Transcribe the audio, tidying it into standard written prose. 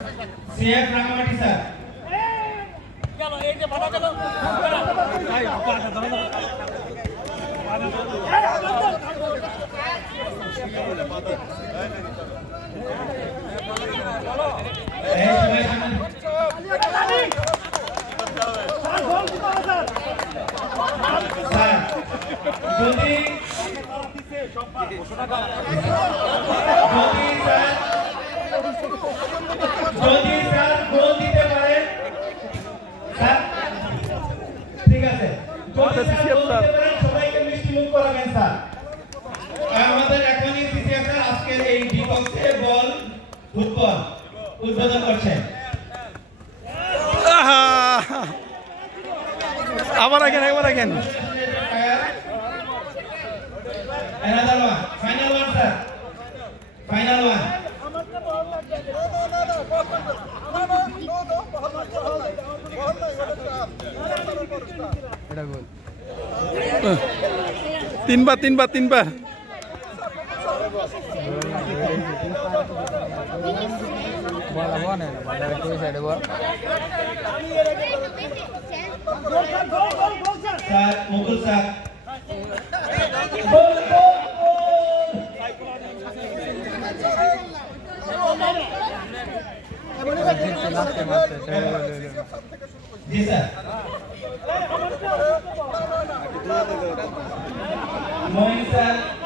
CF Rangamati sir. চলো এই যে ভালো গেল যদি স্যার গোল দিতে পারেন স্যার, ঠিক আছে, যদি স্যার গোল দিতে পারেন সবাইকে মিষ্টি মুখ করাবেন স্যার। আমাদের এখনই সিসিএফ স্যার আজকের এই বিপক্ষে বল ফুটবল উদ্বোধন করছেন। আবার again Another one, final one sir, final one. তিনবার Sir, Mukul sir. जी सर, मोइन सर।